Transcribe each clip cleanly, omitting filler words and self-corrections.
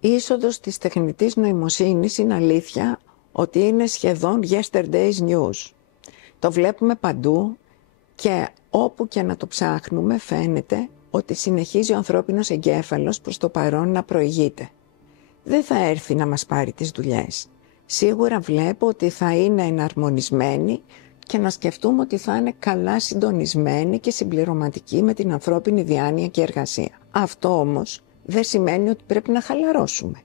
Η είσοδος της τεχνητής νοημοσύνης είναι αλήθεια ότι είναι σχεδόν yesterday's news. Το βλέπουμε παντού και όπου και να το ψάχνουμε φαίνεται ότι συνεχίζει ο ανθρώπινος εγκέφαλος προς το παρόν να προηγείται. Δεν θα έρθει να μας πάρει τις δουλειές. Σίγουρα βλέπω ότι θα είναι εναρμονισμένη και να σκεφτούμε ότι θα είναι καλά συντονισμένη και συμπληρωματική με την ανθρώπινη διάνοια και εργασία. Αυτό όμως δεν σημαίνει ότι πρέπει να χαλαρώσουμε.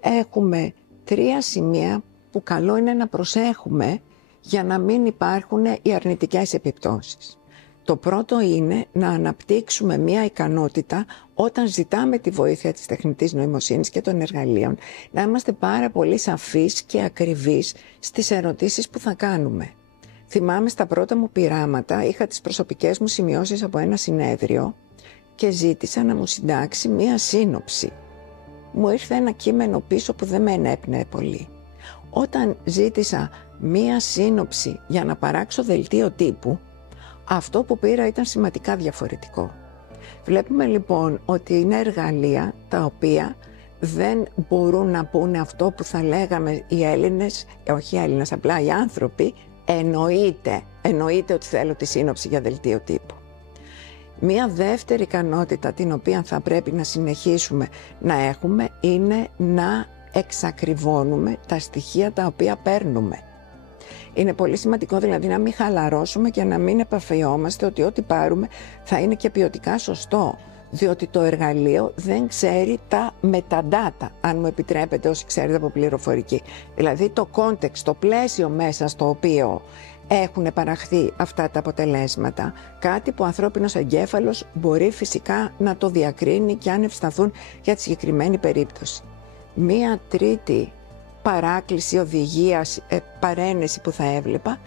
Έχουμε 3 σημεία που καλό είναι να προσέχουμε για να μην υπάρχουν οι αρνητικές επιπτώσεις. Το πρώτο είναι να αναπτύξουμε μία ικανότητα όταν ζητάμε τη βοήθεια της τεχνητής νοημοσύνης και των εργαλείων, να είμαστε πάρα πολύ σαφείς και ακριβείς στις ερωτήσεις που θα κάνουμε. Θυμάμαι στα πρώτα μου πειράματα είχα τις προσωπικές μου σημειώσεις από ένα συνέδριο και ζήτησα να μου συντάξει μία σύνοψη. Μου ήρθε ένα κείμενο πίσω που δεν με ενέπνεε πολύ. Όταν ζήτησα μία σύνοψη για να παράξω δελτίο τύπου, αυτό που πήρα ήταν σημαντικά διαφορετικό. Βλέπουμε λοιπόν ότι είναι εργαλεία τα οποία δεν μπορούν να πούνε αυτό που θα λέγαμε οι Έλληνες, όχι οι Έλληνες, απλά οι άνθρωποι, εννοείται ότι θέλω τη σύνοψη για δελτίο τύπου. Μία δεύτερη ικανότητα την οποία θα πρέπει να συνεχίσουμε να έχουμε είναι να εξακριβώνουμε τα στοιχεία τα οποία παίρνουμε. Είναι πολύ σημαντικό δηλαδή να μην χαλαρώσουμε και να μην επαφιόμαστε ότι ό,τι πάρουμε θα είναι και ποιοτικά σωστό, διότι το εργαλείο δεν ξέρει τα metadata, αν μου επιτρέπετε όσοι ξέρετε από πληροφορική. Δηλαδή το context, το πλαίσιο μέσα στο οποίο έχουν παραχθεί αυτά τα αποτελέσματα, κάτι που ο ανθρώπινος εγκέφαλος μπορεί φυσικά να το διακρίνει και αν ευσταθούν για τη συγκεκριμένη περίπτωση. Μία τρίτη παράκληση, οδηγίας, παρένεση που θα έβλεπα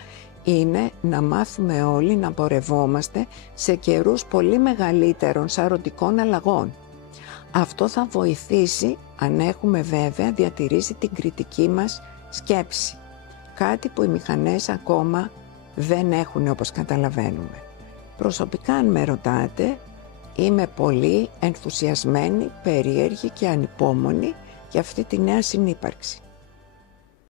είναι να μάθουμε όλοι να πορευόμαστε σε καιρούς πολύ μεγαλύτερων σαρωτικών αλλαγών. Αυτό θα βοηθήσει αν έχουμε βέβαια διατηρήσει την κριτική μας σκέψη. Κάτι που οι μηχανές ακόμα δεν έχουν όπως καταλαβαίνουμε. Προσωπικά αν με ρωτάτε, είμαι πολύ ενθουσιασμένη, περίεργη και ανυπόμονη για αυτή τη νέα συνύπαρξη.